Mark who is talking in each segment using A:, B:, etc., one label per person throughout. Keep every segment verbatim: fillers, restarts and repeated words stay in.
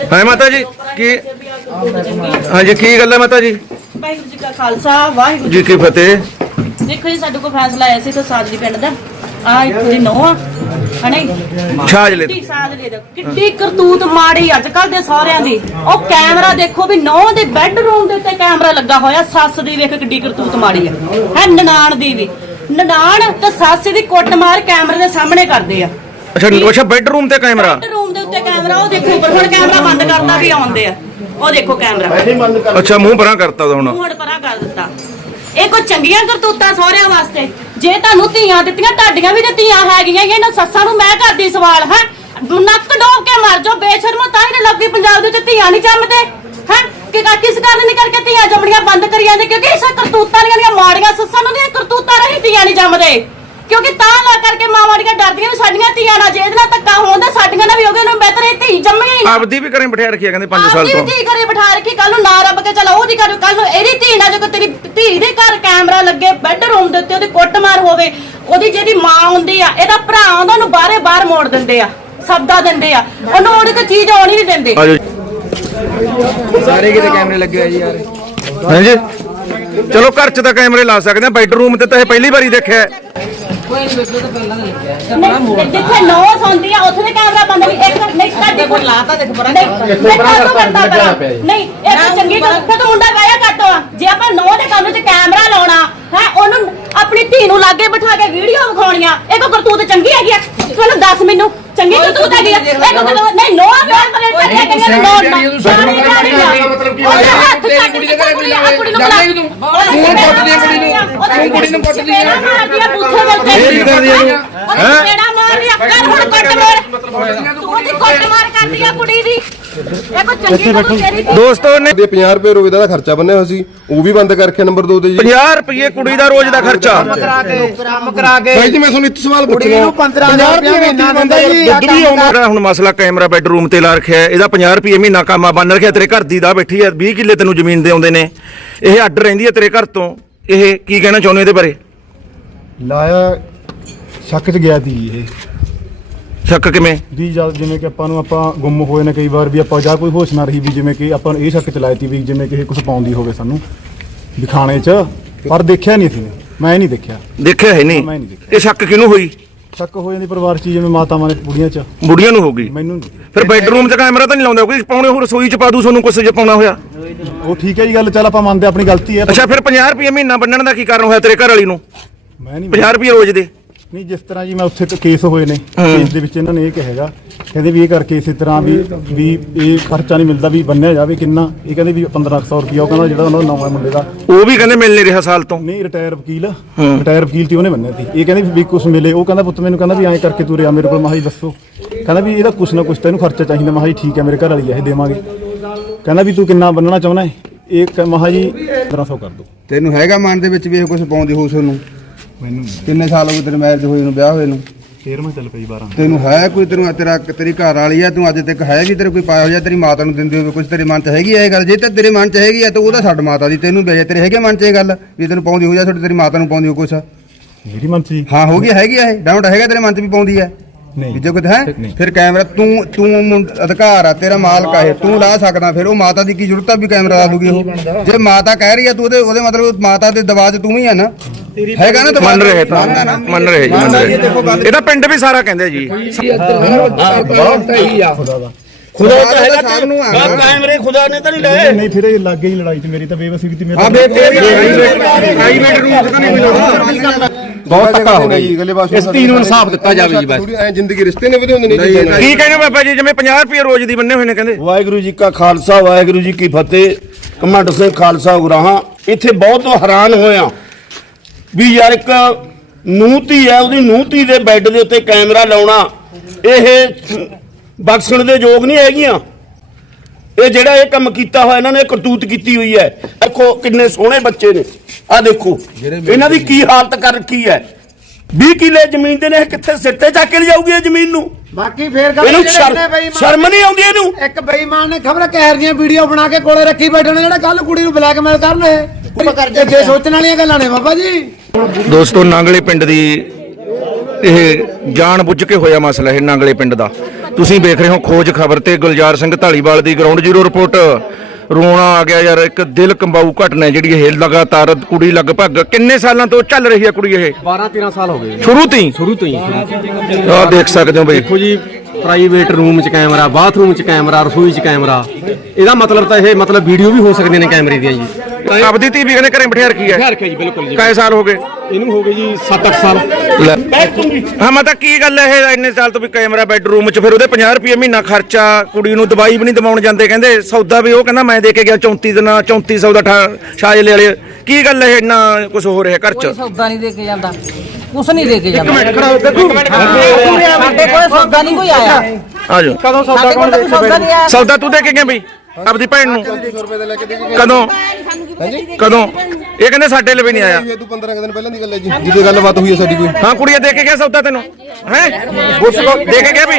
A: है माता जी की हाँ जी की गल है माता जी
B: ਵਾਹਿਗੁਰੂ ਜੀ ਕਾ ਖਾਲਸਾ ਵਾਹਿਗੁਰੂ
A: जी की फतेह।
B: ਦੇਖੋ ਜੀ ਸਾਡੇ ਕੋਲ ਫੈਸਲਾ ਆਇਆ ਸੀ ਤਾਂ ਸਾਜਲੀ ਪਿੰਡ ਦਾ ਆ ਇੱਕ ਦੀ ਨੌਂ ਆ ਹਣੇ
A: ਛਾਜਲੇ
B: ਕਿੱਡੀ ਸਾਜਲੇ ਦਾ ਕਿੱਡੀ ਕਰਤੂਤ ਮਾੜੀ ਅੱਜ ਕੱਲ ਦੇ ਸਹੁਰਿਆਂ ਦੀ। ਉਹ ਕੈਮਰਾ ਦੇਖੋ ਵੀ ਨੌਂ ਦੇ ਬੈੱਡਰੂਮ ਦੇ ਉੱਤੇ ਕੈਮਰਾ ਲੱਗਾ ਹੋਇਆ। ਸੱਸ ਦੀ ਵੇਖ ਕਿੱਡੀ ਕਰਤੂਤ ਮਾੜੀ ਆ ਹੈ। ਨਨਾਣ ਦੀ ਵੀ ਨਨਾਣ ਤੇ ਸੱਸ ਦੀ ਕੁੱਟਮਾਰ ਕੈਮਰੇ ਦੇ ਸਾਹਮਣੇ ਕਰਦੇ ਆ।
A: अच्छा अच्छा बेडरूम ते कैमरा
B: ਬੈੱਡਰੂਮ ਦੇ ਉੱਤੇ ਕੈਮਰਾ ਉਹ ਦੇਖੋ ਉੱਪਰ ਹੁਣ ਕੈਮਰਾ ਬੰਦ ਕਰਤਾ ਵੀ ਆਉਂਦੇ ਆ। ਉਹ ਦੇਖੋ ਕੈਮਰਾ
A: अच्छा मुंह परा करता हुन
B: ਹੁਣ ਪਰਾਂ ਕਰ ਦਿੱਤਾ। ਇਹ ਕੋਈ ਚੰਗੀਆਂ ਕਰਤੂਤਾਂ ਸਹੁਰਿਆਂ ਵਾਸਤੇ। ਜੇ ਤੁਹਾਨੂੰ ਧੀਆਂ ਦਿੱਤੀਆਂ ਤੁਹਾਡੀਆਂ ਵੀ ਤੇ ਧੀਆਂ ਹੈਗੀਆਂ ਇਹਨਾਂ ਸੱਸਾਂ ਨੂੰ ਮੈਂ ਕਰਦੀ ਸਵਾਲ ਹੈ। ਨੱਕ ਡੋਬ ਕੇ ਮਰ ਜਾਓ ਬੇਸ਼ਰਮੋ। ਤਾਂ ਹੀ ਲੋਕੀ ਪੰਜਾਬ ਦੇ ਵਿੱਚ ਧੀਆਂ ਨਹੀਂ ਜੰਮਦੇ ਹੈ ਕਿ ਕਿਸ ਕਾਰਨ ਨਹੀਂ ਕਰਕੇ ਧੀਆਂ ਜੰਮਣੀਆਂ ਬੰਦ ਕਰੀ ਜਾਂਦੇ ਕਿਉਂਕਿ ਇਸ ਕਰਤੂਤਾਂ ਦੀਆਂ ਮਾੜੀਆਂ ਸੱਸਾਂ ਨੂੰ ਦੀਆਂ ਕਰਤੂਤਾਂ ਰਹੀ ਧੀਆਂ ਨਹੀਂ ਜੰਮਦੇ। ਕਿਉਂਕਿ ਤਾਂ ਲਾ ਕਰਕੇ ਮਾਵਾਂ ਦੀਆਂ ਡਰਦੀਆਂ ਵੀ ਸਾਡੀਆਂ ਧੀਆਂ ਨਾਲ ਜੇ ਇਹਦੇ ਨਾਲ ਧੱਕਾ ਹੋਣ ਸਾਡੀਆਂ ਨਾਲ ਵੀ ਹੋਗੇ ਨੂੰ ਬਿਹਤਰ ਇਹ ਧੀ ਜੰਮਣੀ
A: ਆਪਦੀ ਵੀ ਘਰੇ ਬਿਠਾ ਰੱਖਿਆ ਕਹਿੰਦੇ ਪੰਜ ਸਾਲ ਤੋਂ।
B: ਆਪਦੀ ਧੀ ਘਰੇ ਬਿਠਾ ਰੱਖੀ ਕੱਲ ਨੂੰ ਨਾ ਰੱਬ ਕੇ ਚਲਾ ਉਹਦੀ ਘਰ ਕੱਲ ਨੂੰ ਇਹਦੀ ਧੀ ਨਾਲ ਜੇ ਤੇਰੀ ਧੀ ਦੇ ਘਰ ਕੈਮਰਾ ਲੱਗੇ ਬੈੱਡਰੂਮ ਦੇ ਉੱਤੇ ਉਹਦੀ ਕੁੱਟਮਾਰ ਹੋਵੇ ਉਹਦੀ ਜਿਹੜੀ ਮਾਂ ਹੁੰਦੀ ਆ ਇਹਦਾ ਭਰਾ ਆਉਂਦਾ ਉਹਨੂੰ ਬਾਹਰੇ ਬਾਹਰ ਮੋੜ ਦਿੰਦੇ ਆ ਸਬਦਾ ਦਿੰਦੇ ਆ ਉਹਨੂੰ ਉਹਦੀ ਕੋਈ ਚੀਜ਼ ਆਉਣੀ ਨਹੀਂ ਦਿੰਦੇ।
C: ਸਾਰੇ ਕਿਤੇ ਕੈਮਰੇ ਲੱਗੇ ਹੋਏ ਜੀ ਯਾਰ।
A: ਹਾਂਜੀ ਚਲੋ ਘਰ ਚ ਤਾਂ ਕੈਮਰੇ ਲਾ ਸਕਦੇ ਆ ਬੈਡਰੂਮ ਤੇ ਤਾਂ ਇਹ ਪਹਿਲੀ ਵਾਰੀ ਦੇਖਿਆ।
B: ਜਿੱਥੇ ਨੌ ਸੌਂਦੀ ਆ ਉੱਥੇ ਦੇ ਕੈਮਰਾ ਬੰਦ ਵੀ ਇੱਕ ਨਹੀਂ ਤੁਹਾਡੇ ਕੋਲ ਲਾਤਾ ਦੇਖ ਬੜਾ ਨਹੀਂ ਇਹ ਚੰਗੀ ਗੱਲ ਫਿਰ ਤਾਂ ਮੁੰਡਾ ਗਾਇਆ ਕੱਟੋ ਜੇ ਆਪਾਂ ਨੌ ਦੇ ਕੰਮ 'ਚ ਕੈਮਰਾ ਲਾਉਣਾ ਹੈ ਉਹਨੂੰ ਆਪਣੀ ਧੀ ਨੂੰ ਲਾਗੇ ਬਿਠਾ ਕੇ ਵੀਡੀਓ ਵਿਖਾਉਣੀਆਂ ਇਹ ਕੋ ਕਰਤੂਤ ਚੰਗੀ ਹੈਗੀ ਆ ਤੁਹਾਨੂੰ ਦੱਸ ਮੈਨੂੰ ਚੰਗੀ ਕਰਤੂਤ ਹੈਗੀ ਆ ਇਹ ਕੋ ਨਹੀਂ ਨੌ ਵਿਆਹ ਕਰੇ ਕਰਿਆ ਕਰਿਆ ਨੌ ਮਤਲਬ ਕੀ ਹੋਇਆ ਹੱਥ ਕੁੜੀ ਦੇ ਘਰੇ ਕੁੜੀ ਕੁੜੀ ਨੂੰ ਬੁਲਾ ਤੂੰ ਕੁੱਟਦੀ ਕੁੜੀ ਨੂੰ ਤੂੰ ਕੁੜੀ ਨੂੰ ਕੁੱਟਦੀ ਆ ਬੂਥੇ ਮਿਲਦੇ
A: ਇਹ ਕਰਦੀ ਆ
B: ਹੈ ਮੇਰਾ ਮਾਰ ਰਿਆ ਕਰ ਹੁਣ ਕੁੱਟ ਮਾਰ ਤੂੰ ਉਹਦੀ ਕੁੱਟ ਮਾਰ ਕਰਦੀ ਆ ਕੁੜੀ ਦੀ ਇਹ ਕੋ ਚੰਗੀ ਤੂੰ ਤੇਰੀ
A: ਦੋਸਤੋ ਨੇ
D: ਦੇ ਪੰਜਾਹ ਰੁਪਏ ਰੋਜ਼ ਦਾ ਖਰਚਾ ਬੰਨਿਆ ਹੋਇਆ ਸੀ ਉਹ ਵੀ ਬੰਦ ਕਰਕੇ ਨੰਬਰ ਦੋ ਦੇ ਜੀ
A: ਪੰਜਾਹ ਰੁਪਏ ਕੁੜੀ ਦਾ ਰੋਜ਼ ਦਾ ਖਰਚਾ
C: ਕੰਮ ਕਰਾ ਕੇ
D: ਭਾਈ ਜੀ ਮੈਂ ਤੁਹਾਨੂੰ ਇੱਕ ਸਵਾਲ ਪੁੱਛਣਾ
C: ਪੰਦਰਾਂ ਰੁਪਏ ਮਹੀਨਾ ਦਿੰਦਾ ਜੀ।
A: ਦੁੱਧ ਵੀ ਆਉਂਦਾ ਹੁਣ ਮਸਲਾ ਕੈਮਰਾ ਬੈਡਰੂਮ ਤੇ ਲਾ ਰੱਖਿਆ ਇਹਦਾ ਪੰਜਾਹ ਰੁਪਏ ਮਹੀਨਾ ਕਾਮਾ ਬੰਨ ਰੱਖਿਆ ਤੇਰੇ ਘਰ ਦੀ ਦਾ ਬੈਠੀ ਹੈ ਵੀਹ ਕਿੱਲੇ ਤੈਨੂੰ ਜ਼ਮੀਨ ਦੇ ਆਉਂਦੇ ਨੇ ਇਹ ਅੱਡ ਰਹਿੰਦੀ ਹੈ ਤੇਰੇ ਘਰ ਤੋਂ ਇਹ ਕੀ ਕਹਿਣਾ ਚਾਹੁੰਦੇ ਇਹਦੇ ਬਾਰੇ?
E: ਲਾਇਆ ਸ਼ੱਕ 'ਚ ਗਿਆ ਸੀ ਇਹ
A: ਸ਼ੱਕ ਕਿਵੇਂ
E: ਵੀ ਜਦ ਜਿਵੇਂ ਕਿ ਆਪਾਂ ਨੂੰ ਆਪਾਂ ਗੁੰਮ ਹੋਏ ਨੇ ਕਈ ਵਾਰ ਵੀ ਆਪਾਂ ਜਾਂ ਕੋਈ ਹੋਸ਼ ਨਾ ਰਹੀ ਵੀ ਜਿਵੇਂ ਕਿ ਆਪਾਂ ਨੂੰ ਇਹ ਸ਼ੱਕ 'ਚ ਲਾਈ ਤੀ ਵੀ ਜਿਵੇਂ ਕਿ ਇਹ ਕੁਝ ਪਾਉਂਦੀ ਹੋਵੇ ਸਾਨੂੰ ਦਿਖਾਣੇ 'ਚ ਪਰ ਦੇਖਿਆ ਨਹੀਂ ਸੀ ਮੈਂ ਨਹੀਂ ਦੇਖਿਆ
A: ਦੇਖਿਆ ਹੈ
E: ਮੈਂ
A: ਨਹੀਂ
E: ਨਹੀਂ ਦੇਖਿਆ।
A: ਇਹ ਸ਼ੱਕ ਕਿਹਨੂੰ ਹੋਈ?
E: ਸ਼ੱਕ ਹੋ ਜਾਂਦੀ ਪਰਿਵਾਰ 'ਚ ਜਿਵੇਂ ਮਾਤਾਵਾਂ ਨੇ ਬੁੜੀਆਂ 'ਚ
A: ਬੁੜੀਆਂ ਨੂੰ ਹੋ ਗਈ
E: ਮੈਨੂੰ
A: ਫਿਰ ਬੈਡਰੂਮ 'ਚ ਕੈਮਰਾ ਤਾਂ ਨਹੀਂ ਲਾਉਂਦੇ ਕੋਈ ਪਾਉਣੇ ਹੋਰ ਰਸੋਈ 'ਚ ਪਾ ਦੂ ਤੁਹਾਨੂੰ ਕੁਛ ਜੇ ਪਾਉਣਾ ਹੋਇਆ।
E: ਉਹ ਠੀਕ ਹੈ ਜੀ ਗੱਲ ਚੱਲ ਆਪਾਂ ਮੰਨਦੇ ਆਪਣੀ ਗਲਤੀ ਹੈ
A: ਅੱਛਾ ਫਿਰ ਪੰਜਾਹ ਰੁਪਏ ਮਹੀਨਾ ਬੰਨਣ ਦਾ ਕੀ ਕਾਰਨ ਹੋਇਆ ਤੇਰੇ ਘਰ ਵਾਲੀ ਨੂੰ
E: ਮੈਂ ਨਹੀਂ
A: ਪੰਜਾਹ ਰੁਪਏ ਰੋਜ਼ ਦੇ?
E: ਨਹੀਂ ਜਿਸ ਤਰ੍ਹਾਂ ਜੀ ਮੈਂ ਉੱਥੇ ਕੇਸ ਹੋਏ ਨੇ ਕੇਸ ਦੇ ਵਿੱਚ ਇਹਨਾਂ ਨੇ ਇਹ ਕਹੇਗਾ ਕਹਿੰਦੇ ਵੀ ਇਹ ਕਰਕੇ ਇਸੇ ਤਰ੍ਹਾਂ ਵੀ ਵੀ ਇਹ ਖਰਚਾ ਨਹੀਂ ਮਿਲਦਾ ਵੀ ਬੰਨਿਆ ਜਾਵੇ ਕਿੰਨਾ ਇਹ ਕਹਿੰਦੇ ਵੀ ਪੰਦਰਾਂ ਸੌ ਰੁਪਇਆ ਉਹ ਕਹਿੰਦਾ ਜਿਹੜਾ ਉਹਨਾਂ ਦਾ ਨਵਾਂ ਮੁੰਡੇ ਦਾ
A: ਉਹ ਵੀ ਕਹਿੰਦੇ ਮਿਲ ਨਹੀਂ ਰਿਹਾ ਸਾਲ ਤੋਂ
E: ਨਹੀਂ ਰਿਟਾਇਰ ਵਕੀਲ ਰਿਟਾਇਰ ਵਕੀਲ ਤੀ ਉਹਨੇ ਬੰਨਿਆ ਸੀ ਇਹ ਕਹਿੰਦੇ ਵੀ ਕੁਛ ਮਿਲੇ ਉਹ ਕਹਿੰਦਾ ਪੁੱਤ ਮੈਨੂੰ ਕਹਿੰਦਾ ਵੀ ਐਂ ਕਰਕੇ ਤੂੰ ਰਿਆ ਮੇਰੇ ਕੋਲ ਮਾਹੀ ਦੱਸੋ ਕਹਿੰਦਾ ਵੀ ਇਹਦਾ ਕੁਛ ਨਾ ਕੁਛ ਤੈਨੂੰ ਖਰਚਾ ਚਾਹੀਦਾ ਮਾਹੀ ਠੀਕ ਹੈ ਮੇਰੇ ਘਰ ਵਾਲੀ ਇਹ ਦੇਵਾਂਗੇ ਕਹਿੰਦਾ ਵੀ ਤੂੰ ਕਿੰਨਾ ਬੰਨਣਾ ਚਾਹੁੰਦਾ ਇਹ ਮਹਾ ਜੀ ਪੰਦਰਾਂ ਸੌ ਕਰ ਦੋ
C: ਤੈਨੂੰ ਹੈਗਾ ਮਨ ਦੇ ਵਿੱਚ ਵੀ ਇਹ ਕੁਝ ਪਾਉਂਦੀ ਹੋਸ ਉਹਨੂੰ
E: ਮੈਨੂੰ
C: ਕਿੰਨੇ ਸਾਲ ਹੋ ਗਏ ਤੇਰੇ ਮੈਰਿਜ ਹੋਏ ਨੂੰ ਵਿਆਹ ਹੋਏ ਨੂੰ
E: ਤੇਰਵਾਂ ਚੱਲ ਪਈ ਬਾਰਾਂ
C: ਤੈਨੂੰ ਹੈ ਕੋਈ ਤੈਨੂੰ ਤੇਰਾ ਤੇਰੀ ਘਰ ਵਾਲੀ ਆ ਤੂੰ ਅੱਜ ਤੱਕ ਹੈ ਵੀ ਤੇਰੇ ਕੋਈ ਪਾਇਆ ਹੋਇਆ ਤੇਰੀ ਮਾਤਾ ਨੂੰ ਦਿੰਦੇ ਹੋਵੇ ਕੁਝ ਤੇਰੇ ਮਨ 'ਚ ਹੈਗੀ ਇਹ ਗੱਲ ਜੇ ਤਾਂ ਤੇਰੇ ਮਨ 'ਚ ਹੈਗੀ ਆ ਤਾਂ ਉਹਦਾ ਛੱਡ ਮਾਤਾ ਦੀ ਤੈਨੂੰ ਵੇਜੇ ਤੇਰੇ ਹੈਗੇ ਮਨ 'ਚ ਇਹ ਗੱਲ ਵੀ ਤੈਨੂੰ ਪਾਉਂਦੀ ਹੋ ਜਾ ਤੁਹਾਡੀ ਤੇਰੀ ਮਾਤਾ ਨੂੰ ਪਾਉਂਦੀ ਹੋ ਕੁਛ
E: ਮੇਰੀ ਮਨ ਸੀ
C: ਹਾਂ ਹੋ ਗਈ ਹੈਗੀ ਆ ਇਹ ਡਾਊਟ ਹੈਗਾ ਤੇਰੇ ਮਨ 'ਚ ਵੀ ਪਾਉਂਦੀ ਆ
E: ਨਹੀਂ
C: ਜੇ ਕੁਝ ਹੈ ਫਿਰ ਕੈਮਰਾ ਤੂੰ ਤੂੰ ਅਧਿਕਾਰ ਆ ਤੇਰਾ ਮਾਲਕ ਆ ਇਹ ਤੂੰ ਲਾ ਸਕਦਾ ਫਿਰ ਉਹ ਮਾਤਾ ਦੀ ਕੀ ਜ਼ਰੂਰਤ ਆ ਵੀ ਕੈਮਰਾ ਲਾ ਦੂਗੀ ਉਹ ਜੇ ਮਾਤਾ ਕਹਿ ਰਹੀ ਆ ਤੂੰ ਉਹਦੇ ਉਹਦੇ ਮਤਲਬ ਮਾਤਾ ਦੇ ਦਬਾਅ 'ਚ ਤੂੰ ਹੀ ਆ ਨਾ ਹੈਗਾ ਨਾ
A: ਮੰਨ ਰਹੇ ਤਾਂ ਮੰਨ ਰਹੇ ਜੀ ਮੰਨ ਰਹੇ ਇਹਦਾ ਪਿੰਡ ਵੀ ਸਾਰਾ ਕਹਿੰਦੇ ਜੀ
F: ਖੁਦਾ ਤਾਂ ਹੈਗਾ ਤੈਨੂੰ ਕੈਮਰੇ ਖੁਦਾ ਨੇ ਤਾਂ ਨਹੀਂ ਲਏ
E: ਨਹੀਂ ਫਿਰ ਇਹ ਲੱਗ ਗਈ ਲੜਾਈ 'ਚ ਮੇਰੀ ਤਾਂ ਬੇਵਸੀ ਕੀਤੀ ਮੇਰੀ
C: ਆ ਬੇ ਤੇਰੀ ਪ੍ਰਾਈਵੇਟ ਰੂਮ 'ਚ ਤਾਂ ਨਹੀਂ ਮਿਲਦਾ
D: ਬਹੁਤ ਧੱਕਾ ਹੋ ਗਿਆ ਜੀ
F: ਇਸ ਧੀ ਨੂੰ ਇਨਸਾਫ ਦਿੱਤਾ ਜਾਵੇ ਜੀ ਬਸ
D: ਐ ਜ਼ਿੰਦਗੀ ਰਿਸ਼ਤੇ ਨੇ ਵਧੇ ਹੁੰਦੇ ਨੇ ਜੀ
A: ਕੀ ਕਹਿੰਦੇ ਬਾਬਾ ਜੀ ਜਿਵੇਂ ਪੰਜਾਹ ਰੁਪਏ ਰੋਜ਼ ਦੀ ਬੰਨੇ ਹੋਏ ਨੇ ਕਹਿੰਦੇ?
F: ਵਾਹਿਗੁਰੂ ਜੀ ਕਾ ਖਾਲਸਾ ਵਾਹਿਗੁਰੂ ਜੀ ਕੀ ਫਤਿਹ। ਕਮੰਡ ਸਿੰਘ ਖਾਲਸਾ ਉਗਰਾਹਾਂ ਇੱਥੇ ਬਹੁਤ ਹੈਰਾਨ ਹੋਇਆ ਵੀ ਯਾਰ ਇੱਕ ਨੂੰਹ ਧੀ ਹੈ ਉਹਦੀ ਨੂੰਹ ਧੀ ਦੇ ਬੈੱਡ ਦੇ ਉੱਤੇ ਕੈਮਰਾ ਲਾਉਣਾ ਇਹ ਬਖਸ਼ਣ ਦੇ ਯੋਗ ਨਹੀਂ ਹੈਗੀਆਂ। ਇਹ ਜਿਹੜਾ ਇਹ ਕੰਮ ਕੀਤਾ ਹੋਇਆ ਇਹਨਾਂ ਨੇ ਕਰਤੂਤ ਕੀਤੀ ਹੋਈ ਹੈ। ਦੇਖੋ ਕਿੰਨੇ ਸੋਹਣੇ ਬੱਚੇ ਨੇ ਆ ਦੇਖੋ ਇਹਨਾਂ ਦੀ ਕੀ ਹਾਲਤ ਕਰ ਰੱਖੀ ਹੈ। ਵੀਹ ਕਿੱਲੇ ਜ਼ਮੀਨ ਦੇ ਨੇ ਕਿੱਥੇ ਸਿਰ ਤੇ ਚੱਕ ਕੇ ਲਿਜਾਊਗੀ ਇਹ ਜ਼ਮੀਨ ਨੂੰ।
G: ਬਾਕੀ ਫੇਰ
F: ਇਹਨੂੰ ਸ਼ਰਮ ਨਹੀਂ ਆਉਂਦੀ ਇਹਨੂੰ।
G: ਇੱਕ ਬੇਈਮਾਨ ਨੇ ਖਬਰ ਕਹਿਰ ਦੀਆਂ ਵੀਡੀਓ ਬਣਾ ਕੇ ਕੋਲੇ ਰੱਖੀ ਬੈਠੇ ਨੇ ਜਿਹੜਾ ਕੱਲ ਕੁੜੀ ਨੂੰ ਬਲੈਕਮੇਲ ਕਰਨ ਇਹ ਜੇ ਸੋਚਣ ਵਾਲੀਆਂ ਗੱਲਾਂ ਨੇ ਬਾਬਾ ਜੀ।
A: ਦੋਸਤੋ ਨਾਂਗਲੇ ਪਿੰਡ ਦੀ ਇਹ ਜਾਣ ਬੁੱਝ ਕੇ ਹੋਇਆ ਮਸਲਾ ਇਹ ਨਾਂਗਲੇ ਪਿੰਡ ਦਾ ਤੁਸੀਂ ਵੇਖ ਰਹੇ ਹੋ ਖੋਜ ਖਬਰ ਤੇ ਗੁਲਜ਼ਾਰ ਸਿੰਘ ਢਾਲੀਵਾਲ ਦੀ ਗਰਾਊਂਡ ਜ਼ੀਰੋ ਰਿਪੋਰਟ। ਰੋਣਾ ਆ ਗਿਆ ਯਾਰ, ਇੱਕ ਦਿਲ ਕੰਬਾਊ ਘਟਨਾ ਜਿਹੜੀ ਇਹ ਲਗਾਤਾਰ ਕੁੜੀ ਲਗਭਗ ਕਿੰਨੇ ਸਾਲਾਂ ਤੋਂ ਚੱਲ ਰਹੀ ਹੈ ਕੁੜੀ ਇਹ?
H: ਬਾਰਾਂ ਤੇਰਾਂ ਸਾਲ ਹੋ ਗਏ
A: ਸ਼ੁਰੂ ਤੋਂ ਹੀ
H: ਸ਼ੁਰੂ ਤੋਂ ਹੀ
A: ਆਹ ਦੇਖ ਸਕਦੇ ਹੋ ਬਈ।
H: ਦੇਖੋ ਜੀ, ਪ੍ਰਾਈਵੇਟ ਰੂਮ 'ਚ ਕੈਮਰਾ, ਬਾਥਰੂਮ 'ਚ ਕੈਮਰਾ, ਰਸੋਈ 'ਚ ਕੈਮਰਾ। ਇਹਦਾ ਮਤਲਬ ਤਾਂ ਇਹ ਮਤਲਬ ਵੀਡੀਓ ਵੀ ਹੋ ਸਕਦੀਆਂ ਨੇ ਕੈਮਰੇ ਦੀਆਂ ਜੀ।
A: ਆਪਦੀ ਧੀ ਵੀ ਕਹਿੰਦੇ ਘਰੇ ਬਿਠਾ ਰੱਖੀ ਹੈ?
H: ਬਿਠਾ ਰੱਖਿਆ ਜੀ, ਬਿਲਕੁਲ ਜੀ।
A: ਕਾਏ ਸਾਲ ਹੋ ਗਏ
H: ਇਹਨੂੰ ਹੋ ਗਏ ਜੀ ਸੱਤ ਅੱਠ ਸਾਲ।
A: ਲੈ। ਹਾਂ ਮੈਂ ਤਾਂ ਕੀ ਗੱਲ ਹੈ ਇਹ ਇੰਨੇ ਸਾਲ ਤੋਂ ਵੀ ਕੈਮਰਾ ਬੈਡਰੂਮ 'ਚ, ਫਿਰ ਉਹਦੇ ਪੰਜਾਹ ਰੁਪਏ ਮਹੀਨਾ ਖਰਚਾ, ਕੁੜੀ ਨੂੰ ਦਵਾਈ ਵੀ ਨਹੀਂ ਦਿਵਾਉਣ ਜਾਂਦੇ, ਕਹਿੰਦੇ ਸੌਦਾ ਵੀ ਉਹ ਕਹਿੰਦਾ ਮੈਂ ਦੇ ਕੇ ਗਿਆ ਚੌਂਤੀ ਦਿਨਾਂ ਚੌਂਤੀ ਸੌ ਦਾ ਸ਼ਾਜਲੇ ਵਾਲੇ। ਕੀ ਗੱਲ ਹੈ ਇੰਨਾ ਕੁਝ ਹੋ ਰਿਹਾ ਘਰ 'ਚ?
I: ਕੋਈ ਸੌਦਾ ਨਹੀਂ ਦੇ ਕੇ ਜਾਂਦਾ, ਕੁਛ ਨਹੀਂ ਦੇ ਕੇ ਜਾਂਦਾ।
G: ਸਾਡੇ
I: ਕੋਈ ਸੌਦਾ ਨਹੀਂ ਕੋਈ ਆਇਆ।
A: ਆਜੋ।
G: ਕਦੋਂ ਸੌਦਾ
I: ਸਾਡੇ ਕੋਲ ਤਾਂ ਕੋਈ ਸੌਦਾ ਨਹੀਂ ਆਇਆ।
A: ਸੌਦਾ ਤੂੰ ਦੇ ਕੇ ਗਿਆ ਬਈ ਆਪਦੀ ਭੈਣ ਨੂੰ? ਕਦੋਂ ਕਦੋਂ? ਇਹ ਕਹਿੰਦੇ ਸਾਡੇ ਲਈ ਵੀ ਨਹੀਂ ਆਇਆ।
D: ਇਹ ਤੂੰ ਪੰਦਰਾਂ ਕੁ ਦਿਨ ਪਹਿਲਾਂ ਦੀ ਗੱਲ ਹੈ ਜੀ, ਜਿਹਦੀ ਗੱਲਬਾਤ ਹੋਈ ਹੈ ਸਾਡੀ ਕੋਈ।
A: ਹਾਂ ਕੁੜੀਆਂ ਦੇ ਕੇ ਗਿਆ ਸੌਦਾ ਤੈਨੂੰ? ਹੈ ਉਸ ਕੋ ਦੇ ਕੇ ਗਿਆ ਵੀ?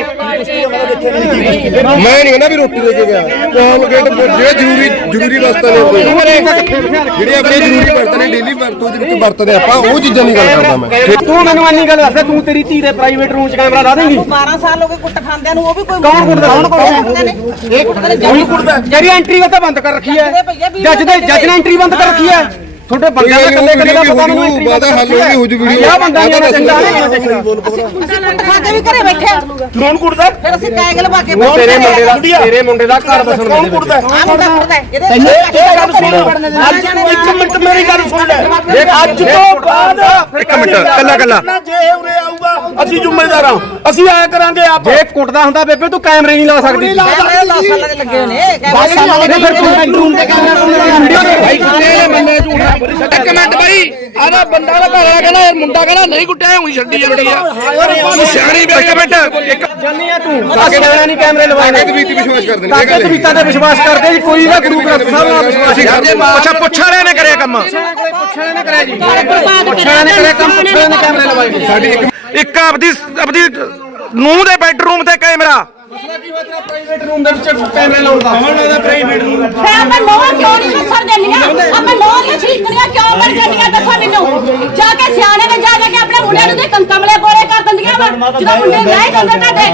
D: ਮੈਂ ਨਹੀਂ ਕਹਿੰਦਾ ਵੀ ਰੋਟੀ ਦੇ ਕੇ ਗਿਆ, ਕੋਲਗੇਟ ਜਿਹੜੇ ਜ਼ਰੂਰੀ ਜ਼ਰੂਰੀ ਵਸਤਾਂ ਨੇ ਜਿਹੜੇ ਆਪਣੇ ਜ਼ਰੂਰੀ ਵਰਤਾਂ ਨੇ, ਡੇਲੀ ਵਰਤੋਂ ਦੇ ਵਿੱਚ ਵਰਤਦੇ ਆਪਾਂ, ਉਹ ਚੀਜ਼ਾਂ ਦੀ ਗੱਲ ਕਰਦਾ ਮੈਂ।
H: ਤੂੰ ਮੈਨੂੰ ਇੰਨੀ ਗੱਲ ਦੱਸ, ਤੂੰ ਤੇਰੀ ਧੀ ਦੇ ਪ੍ਰਾਈਵੇਟ ਰੂਮ 'ਚ ਕੈਮਰਾ ਲਾ ਦੇਂਗੀ?
I: ਬਾਰਾਂ ਸਾਲ ਹੋ ਗਏ ਕੁੱਟ ਖਾਂਦਿਆਂ ਨੂੰ, ਉਹ ਵੀ ਕੋਈ
H: ਕੌਣ ਕੁੱਟਦਾ?
I: ਕੌਣ ਕੁੱਟਦਾ ਨੇ? ਇਹ ਕੁੱਟਦੇ ਨੇ।
H: ਉਹੀ ਕੁੱਟਦਾ ਜਿਹੜੀ ਐਂਟਰੀ ਉਹ ਤਾਂ ਬੰਦ ਕਰ ਰੱਖੀ ਹੈ। ਜੱਜ ਦੇ ਜੱਜ ਨੇ ਐਂਟਰੀ ਬੰਦ ਕਰ ਰੱਖੀ ਹੈ। ਤੁਹਾਡੇ ਬੰਦਿਆਂ ਦਾ ਕੱਲੇ ਕੱਲੇ ਦਾ ਪਤਾ ਮੈਨੂੰ ਐਂਟਰੀ
D: ਬਾਅਦ ਹੱਲ ਹੋ ਗਈ ਹੋ ਜੂ ਵੀਡੀਓ।
H: ਇਹ ਬੰਦਾ ਨਹੀਂ ਚੰਗਾ ਨਹੀਂ
I: ਅਸੀਂ ਕੁੱਟ ਖਾ ਕੇ ਵੀ ਘਰੇ ਬੈਠੇ ਆ।
H: ਕੌਣ ਕੁੱਟਦਾ?
I: ਫਿਰ ਅਸੀਂ ਕਾਇਗ ਲਵਾ ਕੇ
H: ਉਹ ਤੇਰੇ ਮੁੰਡੇ ਦਾ ਤੇਰੇ ਮੁੰਡੇ ਦਾ ਘਰ ਬਸਣ ਕੌਣ ਕੁੱਟਦਾ?
I: ਆਹ ਮੁੰਡਾ ਕੁੱਟਦਾ ਹੈ। ਇਹਦੇ
H: ਇਹ ਗੱਲ ਸੁਣ, ਅੱਜ ਇੱਕ ਮਿੰਟ ਮੇਰੀ ਗੱਲ ਸੁਣ ਲੈ। ਦੇਖ ਅੱਜ ਤੋਂ ਬਾਅਦ
A: ਇੱਕ ਮਿੰਟ ਕੱਲਾ ਕੱਲਾ
F: ਜੇ ਉਰੇ ਆਊਗਾ ਅਸੀਂ ਜ਼ਿੰਮੇਦਾਰ ਹਾਂ, ਅਸੀਂ ਆਇਆ ਕਰਾਂਗੇ ਆਪ।
H: ਜੇ ਕੁੱਟਦਾ ਹੁੰਦਾ ਬੇਬੇ ਤੂੰ ਕੈਮਰੇ ਨਹੀਂ ਲਾ ਸਕਦੀ।
I: ਦਸ ਸਾਲਾਂ ਦੇ ਲੱਗੇ ਹੋਏ ਨੇ।
H: ਦਸ ਸਾਲਾਂ ਦੇ ਫਿਰ ਤੂੰ ਬੈਡਰੂਮ ਤੇ ਕੈਮਰਾ
F: ਭਾਈ ਕੁੱਤੇ ਮੰਨੇ ਝੂਠਾ। ਇੱਕ ਮਿੰਟ ਭਾਈ, ਆਦਾ ਬੰਦਾ ਦਾ ਘਰ ਕਹਿੰਦਾ ਯਾਰ ਮੁੰਡਾ ਕਹਿੰਦਾ ਨਹੀਂ ਕੁੱਟਿਆ, ਉਹੀ ਛੱਡੀ ਜਾਂਦੀ ਆ। ਤੂੰ ਸਿਆਣੀ
A: ਇੱਕ ਮਿੰਟ ਇੱਕ
H: ਜਾਨੀ ਆ ਤੂੰ। ਕਾਕੇ ਨਹੀਂ ਕੈਮਰੇ ਲਵਾਏ।
D: ਤਬੀਤੀ ਵਿਸ਼ਵਾਸ ਕਰਦੇ ਨੇ।
H: ਕਾਕੇ ਤਬੀਤਾਂ ਤੇ ਵਿਸ਼ਵਾਸ ਕਰਦੇ ਜੀ, ਕੋਈ ਨਾ ਗੁਰੂ ਗ੍ਰੰਥ ਸਾਹਿਬ ਨਾਲ ਵਿਸ਼ਵਾਸ ਹੀ ਕਰਦੇ।
A: ਅੱਛਾ ਪੁੱਛ ਵਾਲਿਆਂ ਨੇ ਕਰਿਆ ਕੰਮ?
H: ਪੁੱਛਣਾ ਨੇ ਕਰਿਆ ਜੀ, ਪੁੱਛਣਾ ਨੇ ਕਰਿਆ ਕੰਮ, ਪੁੱਛਣਾ ਨੇ ਕੈਮਰੇ ਲਵਾਏ। ਸਾਡੀ
A: ਇੱਕ ਆਪਦੀ ਆਪਦੀ ਨੂੰਹ ਦੇ ਬੈਡਰੂਮ ਤੇ ਕੈਮਰਾ।
H: ਪ੍ਰਾਈਵੇਟ ਰੂਮ ਦੇ ਵਿੱਚ ਕੈਮਰੇ ਲਾਉਂਦਾ ਕੌਣ ਲਾਉਂਦਾ? ਪ੍ਰਾਈਵੇਟ ਰੂਮ
B: ਮੈਂ ਆਪਾਂ ਲੋਹਾ ਕਿਉਂ ਨਹੀਂ ਮਸਰ ਦਿੰਦੀਆਂ? ਆਪਾਂ ਲੋਹਾ ਦੀਆਂ ਛੀਕਣੀਆਂ ਕਿਉਂ ਮਰ ਜਾਂਦੀਆਂ ਦੱਸੋ ਮੈਨੂੰ? ਜਾ ਕੇ ਸਿਆਣੇ ਨੇ ਜਾ ਜਾ ਕੇ ਆਪਣੇ ਮੁੰਡਿਆਂ ਨੂੰ ਤੇ ਕੰਕਮਲੇ ਬੋਲੇ ਕਰ ਦਿੰਦੀਆਂ ਵਾ, ਜਦੋਂ ਮੁੰਡੇ ਵਿਆਹ ਜਾਂਦੇ ਤੁਹਾਡੇ।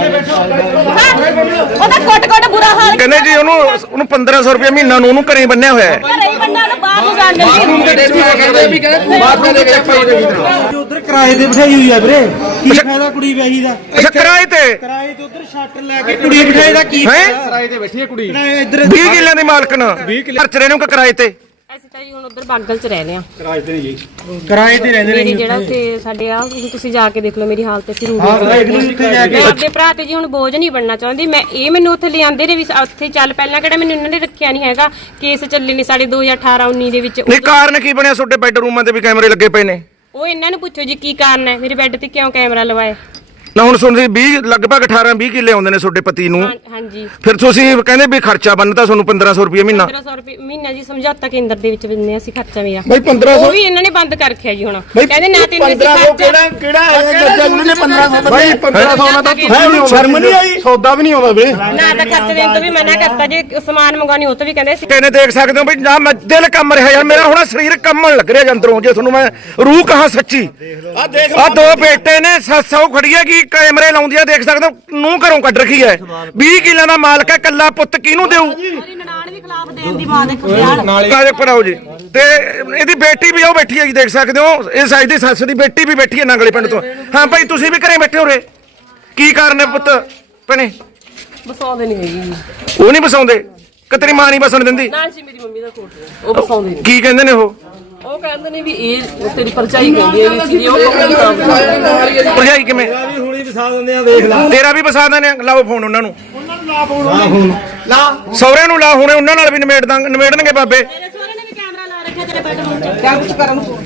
B: ਹਾਂ ਉਹਦਾ ਕੋਟ ਕੋਟ ਬੁਰਾ ਹਾਲ
A: ਕਹਿੰਦੇ ਜੀ ਉਹਨੂੰ ਉਹਨੂੰ ਪੰਦਰਾਂ ਸੌ ਰੁਪਏ ਮਹੀਨਾ ਨੂੰ ਉਹਨੂੰ ਘਰੇ ਬੰਨਿਆ ਹੋਇਆ ਹੈ।
B: ਘਰੇ ਹੀ ਬੰਦਾ ਨੂੰ ਬਾਹਰ ਨੂੰ ਜਾਣ ਦਿੰਦੀ।
H: ਬਾਥਰੂਮ ਦੇ ਵਿੱਚ ਪਾਈ ਦੇ
G: ਉਧਰ ਕਿਰਾਏ ਤੇ ਬਿਠਾਈ ਹੋਈ ਆ ਵੀਰੇ, ਕੀ ਫਾਇਦਾ ਕੁੜੀ ਵਿਆਹੀ ਦਾ?
A: ਅੱਛਾ ਕਿਰਾਏ ਤੇ?
G: ਕਿਰਾਏ ਤੇ ਉਧਰ ਸ਼ਟਰ ਲੈ ਕੇ ਕੁੜੀ ਬਿਠਾਈ ਦਾ ਕੀ
A: ਹੈ?
H: ਕਿਰਾਏ ਤੇ ਬੈਠੀ ਹੈ ਕੁੜੀ।
G: ਇੱਧਰ
A: ਵੀਹ ਕਿੱਲਿਆਂ ਦੀ ਮਾਲਕਣ ਘਰ ਚ ਰਹਿਣੇ ਕਿ ਕਿਰਾਏ ਤੇ?
J: ਅਸੀਂ ਤਾਂ ਜੀ ਹੁਣ ਉਧਰ ਬਾਗਲ ਚ ਰਹਿੰਦੇ ਆ।
G: ਕਿਰਾਏ ਤੇ ਨਹੀਂ ਜੀ, ਕਿਰਾਏ ਤੇ ਰਹਿੰਦੇ
J: ਮੇਰੀ
G: ਨੇ
J: ਜਿਹੜਾ ਤੇ ਸਾਡੇ ਆ ਤੁਸੀਂ ਜਾ ਕੇ ਦੇਖ ਲਓ ਮੇਰੀ ਹਾਲਤ, ਅਸੀਂ ਰੂਹ
G: ਉੱਥੇ ਜਾ ਕੇ
J: ਮੈਂ ਆਪਣੇ ਭਰਾ ਤੇ ਜੀ ਹੁਣ ਬੋਝ ਨਹੀਂ ਬਣਨਾ ਚਾਹੁੰਦੀ। ਮੈਂ ਇਹ ਮੈਨੂੰ ਉੱਥੇ ਲਿਆਂਦੇ ਨੇ ਵੀ ਉੱਥੇ ਚੱਲ, ਪਹਿਲਾਂ ਕਿਹੜਾ ਮੈਨੂੰ ਇਹਨਾਂ ਨੇ ਰੱਖਿਆ ਨਹੀਂ ਹੈਗਾ, ਕੇਸ ਚੱਲੇ ਨੇ ਸਾਡੇ ਦੋ ਹਜ਼ਾਰ ਅਠਾਰਾਂ ਉੱਨੀ ਦੇ ਵਿੱਚ।
A: ਨਹੀਂ ਕਾਰਨ ਕੀ ਬਣਿਆ ਤੁਹਾਡੇ ਬੈਡਰੂਮਾਂ ਤੇ ਵੀ ਕੈਮਰੇ ਲੱਗੇ ਪਏ ਨੇ?
J: ਉਹ ਇਹਨਾਂ ਨੂੰ ਪੁੱਛੋ ਜੀ ਕੀ ਕਾਰਨ ਹੈ ਮੇਰੇ ਬੈੱਡ ਤੇ ਕਿਉਂ ਕੈਮਰਾ ਲਵਾਏ।
A: ਨਾ ਹੁਣ ਸੁਣਦੇ ਵੀਹ ਲਗਭਗ ਅਠਾਰਾਂ ਵੀਹ ਕਿੱਲੇ ਆਉਂਦੇ ਨੇ ਤੁਹਾਡੇ ਪਤੀ ਨੂੰ,
J: ਹਾਂ- ਹਾਂਜੀ
A: ਫਿਰ ਤੁਸੀਂ ਕਹਿੰਦੇ ਵੀ ਖਰਚਾ ਬਣਦਾ ਤੁਹਾਨੂੰ ਪੰਦਰਾਂ ਸੌ ਰੁਪਏ ਮਹੀਨਾ।
J: ਪੰਦਰਾਂ ਸੌ ਰੁਪਏ ਮਹੀਨਾ ਜੀ ਸਮਝੌਤਾ ਕੇਂਦਰ ਦੇ ਵਿੱਚ ਦਿੰਦੇ ਅਸੀਂ ਖਰਚਾ ਮੇਰਾ।
F: ਭਾਈ ਪੰਦਰਾਂ ਸੌ
J: ਉਹ ਵੀ ਇਹਨਾਂ ਨੇ ਬੰਦ ਕਰ ਰੱਖਿਆ ਜੀ ਹੁਣ, ਕਹਿੰਦੇ ਨਾ ਤੈਨੂੰ ਅਸੀਂ
F: ਪੰਦਰਾਂ ਸੌ
J: ਖਰਚਾ
F: ਕਿਹੜਾ ਕਿਹੜਾ ਹੈ ਬੱਚਾ ਜਿਹਨੇ ਨੇ ਪੰਦਰਾਂ ਸੌ
H: ਭਾਈ ਪੰਦਰਾਂ ਸੌ ਨਾਲ ਤਾਂ ਤੁਸੀਂ
F: ਸ਼ਰਮ ਨਹੀਂ ਆਈ?
H: ਸੌਦਾ ਵੀ ਨਹੀਂ ਆਉਂਦਾ ਵੀਰੇ।
J: ਨਾ ਤਾਂ ਖਰਚ ਦੇਣ ਤੋਂ ਵੀ ਮਨਾ ਕਰਤਾ, ਜੇ ਸਮਾਨ ਮੰਗਾਉਣੀ ਉਹ ਤੋਂ ਵੀ ਕਹਿੰਦੇ ਅਸੀਂ
A: ਕਹਿੰਦੇ ਦੇਖ ਸਕਦੇ ਹੋ ਵੀ ਨਾ ਮੈਂ ਦਿਲ ਕੰਮ ਰਿਹਾ ਯਾਰ ਮੇਰਾ, ਹੁਣ ਸਰੀਰ ਕੰਮਣ ਲੱਗ ਰਿਹਾ ਅੰਦਰੋਂ। ਜੇ ਤੁਹਾਨੂੰ ਮੈਂ ਰੂਹ ਕਹਾਂ ਸੱਚੀ,
F: ਆ ਦੇਖ
A: ਆ ਦੋ ਬੇਟੇ ਨੇ ਸੱਸ ਉਹ ਖੜੀ ਹੈ ਕਿ ਕੈਮਰੇ ਲਾਉਂਦੀ ਆ, ਦੇਖ ਸਕਦੇ ਹੋ ਨੂੰ ਘਰੋਂ ਕੱਢ ਰੱਖੀ ਹੈ। ਵੀਹ ਕਿੱਲਿਆਂ ਦਾ ਮਾਲਕ ਹੈ, ਕੱਲਾ ਪੁੱਤ ਕਿਹਨੂੰ ਦੇਊ?
B: ਮੇਰੀ ਨਨਾਣ ਵੀ ਖਿਲਾਫ ਦੇਣ ਦੀ ਮਾਂ ਦੇ ਖਿਆਲ।
A: ਕਾਜੇ ਪੜਾਓ ਜੀ। ਤੇ ਇਹਦੀ ਬੇਟੀ ਵੀ ਉਹ ਬੈਠੀ ਹੈ ਜੀ, ਦੇਖ ਸਕਦੇ ਹੋ ਇਹ ਸਾਈਡ ਦੀ ਸੱਸ ਦੀ ਬੇਟੀ ਵੀ ਬੈਠੀ ਹੈ ਨਾਂਗਲੇ ਪਿੰਡ ਤੋਂ। ਹਾਂ ਭਾਈ ਤੁਸੀਂ ਵੀ ਘਰੇ ਬੈਠੇ ਹੋ ਰੇ, ਕੀ ਕਾਰਨ ਹੈ ਪੁੱਤ ਭੈਣੇ?
J: ਬਸਾਉਂਦੇ ਨਹੀਂ ਹੈਗੀ।
A: ਉਹ ਨਹੀਂ ਬਸਾਉਂਦੇ ਕਿ ਤੇਰੀ ਮਾਂ ਨਹੀਂ ਬਸਣ ਦਿੰਦੀ?
J: ਨਾ ਜੀ ਮੇਰੀ ਮੰਮੀ ਦਾ ਕੋਟ ਉਹ ਬਸਾਉਂਦੇ ਨਹੀਂ।
A: ਕੀ ਕਹਿੰਦੇ ਨੇ ਉਹ?
J: ਉਹ ਕਹਿੰਦੇ ਨੇ ਵੀ ਇਹ ਤੇਰੀ ਪਰਚਾਈ ਕਹਿੰਦੀ ਹੈ ਵੀ ਸੀ ਉਹ ਕੰਮ ਕੰਮ
A: ਭਰਜਾਈ ਕਿਵੇਂ?
G: ਹੁਣੀ ਵਸਾ ਦਿੰਦੇ ਆ, ਦੇਖ ਲੈ।
A: ਤੇਰਾ ਵੀ ਵਸਾ ਦਿੰਦੇ ਆ, ਲਾਓ ਫੋਨ ਉਹਨਾਂ ਨੂੰ,
G: ਲਾ ਹੁਣ ਲਾ
A: ਸਹੁਰਿਆਂ ਨੂੰ ਲਾ, ਹੁਣੇ ਉਹਨਾਂ ਨਾਲ ਵੀ ਨਿਬੇੜ ਦਾਂ ਨਿਬੇੜਨਗੇ ਬਾਬੇ।
B: ਤੇਰੇ ਸਹੁਰੇ ਨੇ ਵੀ ਕੈਮਰਾ ਲਾ ਰੱਖਿਆ ਤੇਰੇ ਬੈਡਰੂਮ 'ਚ। ਕਿਆ ਕੁਝ ਕਰਨ ਨੂੰ?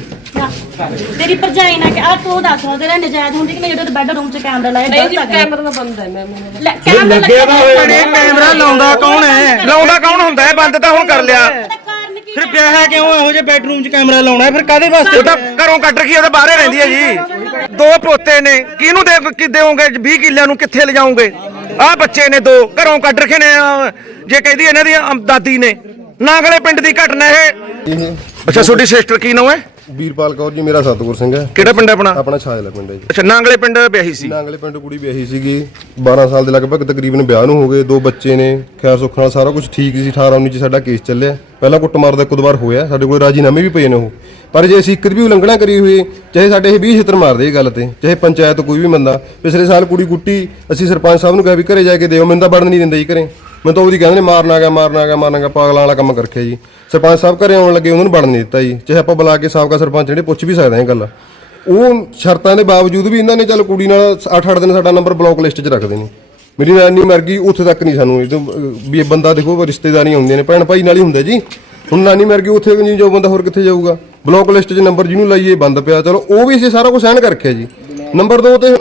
B: ਤੇਰੀ ਭਰਜਾਈ ਨਾ ਕਿ ਆ ਤੂੰ ਦੱਸ ਤੇਰਾ ਨਜਾਇਜ਼ ਹੁੰਦੀ ਕਿ ਨਹੀਂ ਜਿਹੜੇ ਬੈਡਰੂਮ 'ਚ ਕੈਮਰਾ ਲਾਇਆ?
J: ਨਹੀਂ ਜੀ ਕੈਮਰਾ ਤਾਂ ਬੰਦ ਹੈ ਮੈਂ
B: ਲੈ ਕੈਮਰਾ ਲੱਗਿਆ
G: ਕੈਮਰਾ ਲਾਉਂਦਾ ਕੌਣ ਹੈ?
A: ਲਾਉਂਦਾ ਕੌਣ ਹੁੰਦਾ ਹੈ? ਬੰਦ ਤਾਂ ਹੁਣ ਕਰ ਲਿਆ।
B: ਕਾਰਨ ਕੀ?
G: ਫਿਰ ਵਿਆਹ ਕਿਉਂ ਇਹੋ ਜਿਹੇ ਬੈਡਰੂਮ 'ਚ ਕੈਮਰਾ ਲਾਉਣਾ ਹੈ? ਫਿਰ ਕਾਦੇ ਵਾਸਤੇ?
A: ਉਹ ਤਾਂ ਘਰੋਂ ਕੱਢ ਰੱਖੀ, ਉਹ ਤਾਂ ਬਾਹਰੇ ਰਹਿੰਦੀ ਹੈ ਜੀ। ਦੋ ਪੋਤੇ ਨੇ, ਕਿਹਨੂੰ ਦੇ ਕਿ ਦੇਵੋਗੇ? ਵੀਹ ਕਿੱਲਿਆਂ ਨੂੰ ਕਿੱਥੇ ਲਿਜਾਓਗੇ? ਆਹ ਬੱਚੇ ਨੇ ਦੋ, ਘਰੋਂ ਕੱਢ ਰੱਖੇ ਨੇ। ਅਹ ਜੇ ਕਹਿੰਦੀ ਇਹਨਾਂ ਦੀ ਅਮ ਦਾਦੀ ਨੇ, ਨਾਗਲੇ ਪਿੰਡ ਦੀ ਘਟਨਾ ਇਹ। ਅੱਛਾ ਤੁਹਾਡੀ ਸਿਸਟਰ ਕੀ ਨਾਮ ਹੈ?
D: ਵੀਰਪਾਲ ਕੌਰ ਜੀ ਮੇਰਾ ਸਤਿਗੁਰ ਸਿੰਘ ਹੈ।
A: ਕਿਹੜਾ ਪਿੰਡ ਹੈ ਆਪਣਾ?
D: ਆਪਣਾ ਛਾਇਲਾ ਪਿੰਡ ਹੈ ਜੀ।
A: ਅੱਛਾ, ਨਾਂਗਲੇ ਪਿੰਡ ਵਿਆਹੀ ਸੀ।
D: ਨਾਂਗਲੇ ਪਿੰਡ ਕੁੜੀ ਵਿਆਹੀ ਸੀਗੀ, ਬਾਰਾਂ ਸਾਲ ਦੇ ਲਗਭਗ ਤਕਰੀਬਨ ਵਿਆਹ ਨੂੰ ਹੋ ਗਏ, ਦੋ ਬੱਚੇ ਨੇ, ਖੈਰ ਸੁੱਖ ਨਾਲ ਸਾਰਾ ਕੁਝ ਠੀਕ ਸੀ। ਅਠਾਰਾਂ ਉੱਨੀ ਚ ਸਾਡਾ ਕੇਸ ਚੱਲਿਆ, ਪਹਿਲਾਂ ਕੁੱਟਮਾਰ ਦਾ ਇੱਕ ਦੋ ਵਾਰ ਹੋਇਆ, ਸਾਡੇ ਕੋਲ ਰਾਜੀਨਾਮੇ ਵੀ ਪਏ ਨੇ ਉਹ। ਪਰ ਜੇ ਅਸੀਂ ਇੱਕ ਵੀ ਉਲੰਘਣਾ ਕਰੀ ਹੋਈ, ਚਾਹੇ ਸਾਡੇ ਇਹ ਵੀਹ ਛਿੱਤਰ ਮਾਰਦੇ ਇਹ ਗੱਲ ਤੇ, ਚਾਹੇ ਪੰਚਾਇਤ ਕੋਈ ਵੀ ਬੰਦਾ। ਪਿਛਲੇ ਸਾਲ ਕੁੜੀ ਕੁੱਟੀ, ਅਸੀਂ ਸਰਪੰਚ ਸਾਹਿਬ ਨੂੰ ਕਿਹਾ ਵੀ ਘਰੇ ਜਾ ਕੇ ਦਿਓ, ਮੈਨੂੰ ਤਾਂ ਵੜਨ ਨਹੀਂ ਦਿੰਦੇ ਜੀ ਘਰੇ। ਮੈਂ ਤਾਂ ਉਹਦੀ ਕਹਿੰਦੇ ਨੇ ਮਾਰਨਾ ਗਿਆ ਮਾਰਨਾ ਗਿਆ ਮਾਰਨਾ ਗਿਆ, ਪਾਗਲਾਂ ਵਾਲਾ ਕੰਮ ਕਰਕੇ ਜੀ। ਸਰਪੰਚ ਸਾਹਿਬ ਘਰੇ ਆਉਣ ਲੱਗੇ, ਉਹਨਾਂ ਨੂੰ ਵੜਨ ਨਹੀਂ ਦਿੱਤਾ ਜੀ। ਚਾਹੇ ਆਪਾਂ ਬੁਲਾ ਕੇ ਸਾਬਕਾ ਸਰਪੰਚ ਜਿਹੜੇ ਪੁੱਛ ਵੀ ਸਕਦੇ ਹਾਂ ਇਹ ਗੱਲ। ਉਹ ਸ਼ਰਤਾਂ ਦੇ ਬਾਵਜੂਦ ਵੀ ਇਹਨਾਂ ਨੇ ਚੱਲ ਕੁੜੀ ਨਾਲ ਅੱਠ ਅੱਠ ਦਿਨ ਸਾਡਾ ਨੰਬਰ ਬਲੌਕ ਲਿਸਟ 'ਚ ਰੱਖਦੇ ਨੇ। ਮੇਰੀ ਨਾਨੀ ਮਰ ਗਈ, ਉੱਥੇ ਤੱਕ ਨਹੀਂ ਸਾਨੂੰ ਇਹ ਤੋਂ ਵੀ ਇਹ ਬੰਦਾ ਦੇਖੋ ਰਿਸ਼ਤੇਦਾਰੀਆਂ ਹੁੰਦੀਆਂ ਨੇ, ਭੈਣ ਭਾਈ ਨਾਲ ਹੀ ਹੁੰਦਾ ਜੀ। ਹੁਣ ਨਾਨੀ ਮਰ ਗਈ, ਉੱਥੇ ਨਹੀਂ ਜੋ ਬੰਦਾ ਹੋਰ ਕਿੱਥੇ ਜਾਊਗਾ। ਬਲੌਕ ਲਿਸਟ 'ਚ ਨੰਬਰ ਜਿਹਨੂੰ ਲਾਈਏ ਬੰਦ ਪਿਆ। ਚਲੋ ਉਹ ਵੀ ਅਸੀਂ ਸਾਰਾ ਕੁਝ ਸਹਿਣ ਕਰ ਰੱਖਿਆ ਜੀ। ਨੰਬਰ ਦੋ ਤੇ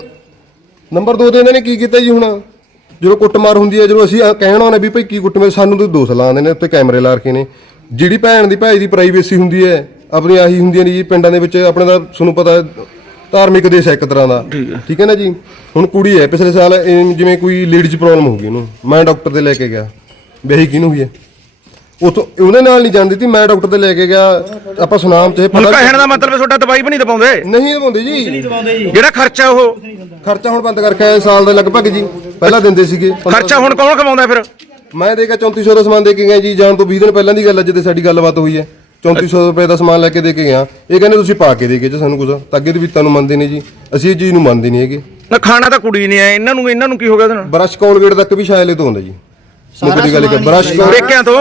D: ਨੰਬਰ ਦੋ ਤੇ ਇਹਨਾਂ ਨੇ ਕੀ ਕੀਤਾ ਜੀ, ਹੁਣ ਜਦੋਂ ਕੁੱਟਮਾਰ ਹੁੰਦੀ ਹੈ, ਜਦੋਂ ਅਸੀਂ ਕਹਿਣਾ ਹੁੰਦਾ ਵੀ ਭਾਈ ਕੀ ਕੁੱਟਮਾਰ, ਸਾਨੂੰ ਤਾਂ ਦੋਸ਼ ਲਾਉਂਦੇ ਨੇ, ਉੱਤੇ ਕੈਮਰੇ ਲਾ ਰੱਖੇ ਨੇ। ਜਿਹੜੀ ਭੈਣ ਦੀ ਭਾਈ ਦੀ ਪ੍ਰਾਈਵੇਸੀ ਹੁੰਦੀ ਹੈ, ਆਪਣੀ ਆਹੀ ਹੁੰਦੀਆਂ ਨੇ ਜੀ ਪਿੰਡਾਂ ਦੇ ਵਿੱਚ। ਆਪਣੇ ਦਾ ਤੁਹਾਨੂੰ ਪਤਾ ਧਾਰਮਿਕ ਦੇਸ਼ ਹੈ ਇੱਕ ਤਰ੍ਹਾਂ ਦਾ, ਠੀਕ ਹੈ ਨਾ ਜੀ। ਹੁਣ ਕੁੜੀ ਹੈ, ਪਿਛਲੇ ਸਾਲ ਇਹ ਜਿਵੇਂ ਕੋਈ ਲੇਡੀਜ਼ ਪ੍ਰੋਬਲਮ ਹੋ ਗਈ ਉਹਨੂੰ, ਮੈਂ ਡਾਕਟਰ ਦੇ ਲੈ ਕੇ ਗਿਆ। ਵਿਆਹੀ ਕਿਹਨੂੰ ਹੋਈ ਹੈ, ਉਥੋਂ ਉਹਦੇ ਨਾਲ ਨਹੀਂ ਜਾਂਦੀ ਸੀ, ਮੈਂ ਡਾਕਟਰ ਤੇ ਲੈ ਕੇ ਗਿਆ। ਆਪਾਂ ਸੁਨਾਮ ਚਾਹੇ
A: ਹੁਣ ਕਹਿਣ ਦਾ ਮਤਲਬ ਤੁਹਾਡਾ ਦਵਾਈ ਵੀ ਨਹੀਂ ਦਵਾਉਂਦੇ?
D: ਨਹੀਂ ਦਵਾਉਂਦੇ ਜੀ।
A: ਜਿਹੜਾ ਖਰਚਾ ਉਹ
D: ਖਰਚਾ ਹੁਣ ਬੰਦ ਕਰਕੇ ਆਏ ਸਾਲ ਦਾ ਲਗਭਗ ਜੀ, ਪਹਿਲਾਂ ਦਿੰਦੇ ਸੀਗੇ।
A: ਖਰਚਾ ਹੁਣ ਕੌਣ ਕਮਾਉਂਦਾ ਫਿਰ?
D: ਮੈਂ ਦੇ ਕੇ ਚੌਂਤੀ ਸੌ ਦਾ ਸਮਾਨ ਦੇ ਕੇ ਗਿਆ ਜੀ, ਜਾਣ ਤੋਂ ਵੀਹ ਦਿਨ ਪਹਿਲਾਂ ਦੀ ਗੱਲ ਅੱਜ ਤੇ ਸਾਡੀ ਗੱਲਬਾਤ ਹੋਈ ਹੈ। ਚੌਂਤੀ ਸੌ ਰੁਪਏ ਦਾ ਸਮਾਨ ਲੈ ਕੇ ਦੇ ਕੇ ਗਿਆ। ਇਹ ਕਹਿੰਦੇ ਤੁਸੀਂ ਪਾ ਕੇ ਦੇ ਕੇ ਸਾਨੂੰ ਕੁਝ ਤਾਂ ਅੱਗੇ ਦੇ ਵੀ ਤੁਹਾਨੂੰ ਮੰਨਦੇ ਨੇ ਜੀ, ਅਸੀਂ ਇਹ ਚੀਜ਼ ਨੂੰ ਮੰਨਦੇ ਨਹੀਂ ਹੈਗੇ।
A: ਨਾ ਖਾਣਾ ਤਾਂ ਕੁੜੀ ਨਹੀਂ ਆਇਆ, ਇਹਨਾਂ ਨੂੰ ਇਹਨਾਂ ਨੂੰ ਕੀ ਹੋ ਗਿਆ ਉਹਦੇ ਨਾਲ?
D: ਬਰਸ਼ ਕੋਲਗੇਟ ਤੱਕ ਵੀ ਸ਼ਾਇਲੇ ਤੋਂ ਹੁੰਦਾ ਜੀ। ਮੁੱਕਦੀ ਗੱਲ ਕਿ ਬਰਸ਼
A: ਪੇਕਿਆਂ ਤੋਂ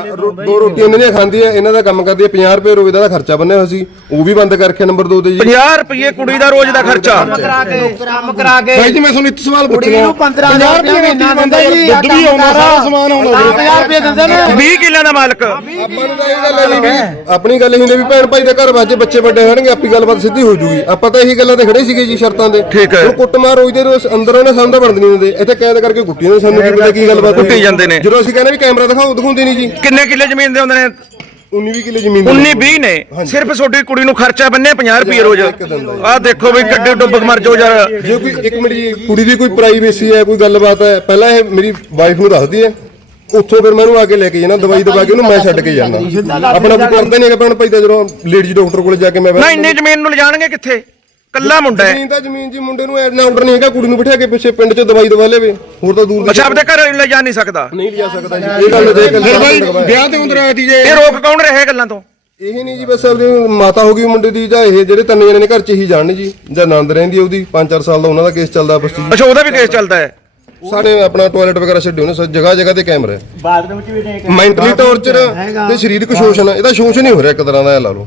D: ਦੋ ਰੋਟੀਆਂ ਇਹਨਾਂ ਦੀਆਂ ਖਾਂਦੀ ਹੈ, ਇਹਨਾਂ ਦਾ ਕੰਮ ਕਰਦੀ ਹੈ। ਪੰਜਾਹ ਰੁਪਏ ਰੋਜ਼ ਦਾ ਖਰਚਾ ਬੰਨਿਆ ਹੋਇਆ ਸੀ, ਉਹ ਵੀ ਬੰਦ ਕਰਕੇ ਨੰਬਰ ਦੋ ਤੇ ਜੀ।
A: ਪੰਜਾਹ ਰੁਪਏ ਕੁੜੀ ਦਾ ਰੋਜ਼ ਦਾ ਖਰਚਾ
G: ਕਰਾ ਕੇ ਕੰਮ ਕਰਾ ਕੇ
D: ਭਾਈ ਜੀ ਮੈਂ ਤੁਹਾਨੂੰ ਇੱਕ ਸਵਾਲ
G: ਕੁੜੀ
D: ਪੁੱਛਣਾ,
G: ਨੂੰ ਪੰਦਰਾਂ ਹਜ਼ਾਰ ਰੁਪਏ ਮਹੀਨਾ ਦਿੰਦਾ ਜੀ।
D: ਦੁੱਧ ਵੀ ਆਉਂਦਾ, ਸਾਰਾ ਸਮਾਨ ਆਉਂਦਾ।
G: ਪੰਜਾਹ ਰੁਪਏ ਦਿੰਦੇ ਨੇ।
A: ਵੀਹ ਕਿੱਲਿਆਂ ਦਾ ਮਾਲਕ।
D: ਆਪਾਂ ਨੂੰ ਤਾਂ ਇਹ ਗੱਲ ਹੈ ਵੀ ਆਪਣੀ ਗੱਲ ਹੀ ਹੁੰਦੀ ਵੀ ਭੈਣ ਭਾਈ ਦੇ ਘਰ ਵਾਜੇ ਬੱਚੇ ਵੱਡੇ ਹੋਣਗੇ, ਆਪੀ ਗੱਲਬਾਤ ਸਿੱਧੀ ਹੋ ਜੂਗੀ। ਆਪਾਂ ਤਾਂ ਇਹੀ ਗੱਲਾਂ ਤੇ ਖੜੇ ਸੀਗੇ ਜੀ ਸ਼ਰਤਾਂ ਦੇ।
A: ਠੀਕ ਹੈ।
D: ਹੁਣ ਕੁੱਟਮਾਰ ਹੋਈ ਤੇ ਅੰਦਰ ਉਹਨੇ ਸਾਨੂੰ ਤਾਂ ਬਣਦ ਨਹੀਂ ਦਿੰਦੇ, ਇੱਥੇ ਕੈਦ ਕਰਕੇ ਕੁੱਟੀ ਨੇ ਸਾਨੂੰ, ਕੀ ਪਤਾ ਕੀ ਗੱਲਬਾਤ
A: ਕੁੱਟੀ ਜਾਂਦੇ ਨੇ।
D: ਜਦੋਂ ਅਸੀਂ ਕਹਿੰਦੇ ਵੀ ਕੈਮਰਾ ਦਿਖਾਓ, ਦਿਖਾਉਂਦੇ ਨਹੀਂ ਜੀ।
A: ਕਿੰਨੇ ਕਿੱਲੇ ਜ਼ਮੀਨ ਦੇ ਹੁੰਦੇ ਨੇ?
D: ਉੱਨੀ ਵੀਹ ਕਿੱਲੇ ਜ਼ਮੀਨ।
A: ਉੱਨੀ ਵੀਹ ਨੇ। ਸਿਰਫ ਤੁਹਾਡੀ ਕੁੜੀ ਨੂੰ ਖਰਚਾ ਬੰਨੇ ਪੰਜਾਹ ਰੁਪਏ ਰੋਜ਼। ਆਹ ਦੇਖੋ ਵੀ ਕੱਡੇ ਡੁੱਬ ਮਰ ਜਾਓ ਯਾਰ।
D: ਜੇ ਕੋਈ ਇੱਕ ਮਿੰਟ ਜੀ, ਕੁੜੀ ਦੀ ਕੋਈ ਪ੍ਰਾਈਵੇਸੀ ਹੈ, ਕੋਈ ਗੱਲਬਾਤ ਹੈ, ਪਹਿਲਾਂ ਇਹ ਮੇਰੀ ਵਾਈਫ ਨੂੰ ਦੱਸਦੀ ਹੈ, ਉੱਥੋਂ ਫਿਰ ਮੈਂ ਉਹਨੂੰ ਆ ਕੇ ਲੈ ਕੇ ਜਾਣਾ, ਦਵਾਈ ਦਵਾ ਕੇ ਉਹਨੂੰ ਮੈਂ ਛੱਡ ਕੇ ਜਾਣਾ। ਆਪਣਾ ਕੋਈ ਕਰਦਾ ਨਹੀਂ ਹੈਗਾ ਭੈਣ ਭਾਈ ਦਾ। ਜਦੋਂ ਲੇਡੀਜ਼ ਡਾਕਟਰ ਕੋਲ ਜਾ ਕੇ ਮੈਂ
A: ਨਾ ਇੰਨੀ ਜ਼ਮੀਨ ਨੂੰ ਲਿਜਾਣਗੇ ਕਿੱਥੇ? ਕੱਲਾ ਮੁੰਡਾ ਹੈ।
D: ਜ਼ਮੀਨ ਤਾਂ ਜ਼ਮੀਨ ਜੀ, ਮੁੰਡੇ ਨੂੰ ਐਡਨਾ ਆਰਡਰ ਨਹੀਂ ਹੈਗਾ, ਕੁੜੀ ਨੂੰ ਬਿਠਾ ਕੇ ਪਿੱਛੇ ਪਿੰਡ 'ਚ ਦਵਾਈ ਦਵਾ ਲੇਵੇ, ਹੋਰ ਤਾਂ ਦੂਰ ਦੀ।
A: ਅੱਛਾ, ਆਪਦੇ ਘਰ ਲੈ ਜਾ ਨਹੀਂ ਸਕਦਾ?
D: ਨਹੀਂ ਲਿਜਾ ਸਕਦਾ ਜੀ। ਇਹ ਗੱਲ ਦੇਖ ਕੇ ਫਿਰ ਭਾਈ ਵਿਆਹ ਤੇ ਹੁੰਦਰਾ ਸੀ ਜੇ
A: ਇਹ ਰੋਕ ਕੌਣ ਰਹੇ ਗੱਲਾਂ ਤੋਂ?
D: ਇਹ ਨਹੀਂ ਜੀ, ਬਸ ਆਪਣੀ ਮਾਤਾ ਹੋ ਗਈ ਮੁੰਡੇ ਦੀ, ਜਾਂ ਇਹ ਜਿਹੜੇ ਤਿੰਨ ਜਣੇ ਨੇ ਘਰ 'ਚ ਹੀ ਜਾਣ ਜੀ, ਜਾਂ ਨੰਦ ਰਹਿੰਦੀ ਉਹਦੀ ਪੰਜ ਚਾਰ ਸਾਲ ਦਾ ਉਹਨਾਂ ਦਾ ਕੇਸ ਚੱਲਦਾ ਆਪਸ 'ਚ।
A: ਅੱਛਾ, ਉਹਦਾ ਵੀ ਕੇਸ ਚੱਲਦਾ ਹੈ?
D: ਸਾਡੇ ਆਪਣਾ ਟਾਇਲਟ ਵਗੈਰਾ ਛੱਡਿਓ ਨਾ, ਜਗ੍ਹਾ ਜਗ੍ਹਾ ਤੇ ਕੈਮਰਾ ਹੈ। ਬਾਥਰੂਮ 'ਚ ਵੀ ਮੈਂਟਲੀ ਟੌਰਚਰ ਤੇ ਸਰੀਰਕ ਸ਼ੋਸ਼ਣ, ਇਹਦਾ ਸ਼ੋਸ਼ਣ ਹੀ ਹੋ ਰਿਹਾ ਇੱਕ ਤਰ੍ਹਾਂ ਦਾ, ਇਹ ਲਾ ਲਓ।